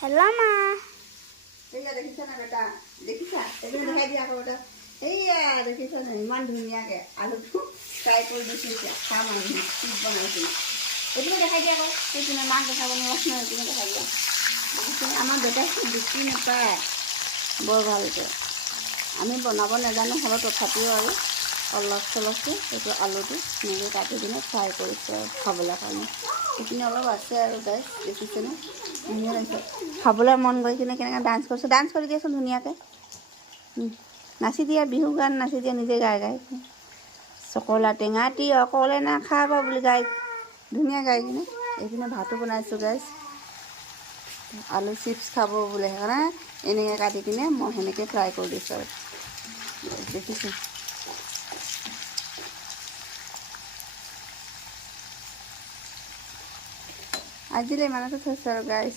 Hello' মা। এইয়া দেখিছা না বেটা, দেখিছা? এইটো দেখাই দিয়া আকৌ বেটা। এইয়া দেখিছা নে ইমান ধুনীয়াকৈ আলুটো ফ্ৰাই কৰি দিছোঁ। খাম আমি চুপ বনাইছোঁ। এইটোকে দেখাই দিয়া আকৌ। সেইপিনে মাক দেখাব নোৱাৰা নহয়, এইপিনে দেখাই দিয়া। আমাৰ বেটাই বুজি নাপায় বৰ ভালকৈ। আমি বনাব নাজানো, হ'লেও তথাপিও আৰু অলপ চলপকৈ এইটো আলুটো এনেকৈ কাটি কিনে ফ্ৰাই কৰিছোঁ আৰু খাবলৈ কাৰণে। এইপিনে অলপ আছে আৰু গাইছ, দেখিছেনে? ধুনীয়া লাগিছে খাবলৈ মন গৈ কিনে কেনেকৈ ডান্স কৰিছোঁ। ডান্স কৰি দিয়াচোন ধুনীয়াকৈ, নাচি দিয়া, বিহু গান নাচি দিয়া নিজে গাই গাই। চকলা টেঙাটি অকলে নাখাব বুলি গাই ধুনীয়া গাই কিনে। এইপিনে ভাতো বনাইছোঁ গাইছ। আলু চিপছ খাব বোলে, সেইকাৰণে এনেকৈ কাটি কিনে মই সেনেকৈ ফ্ৰাই কৰি দিছোঁ আৰু দেখিছোঁ। আজিলৈ ইমানতে থৈছোঁ আৰু গাইছ।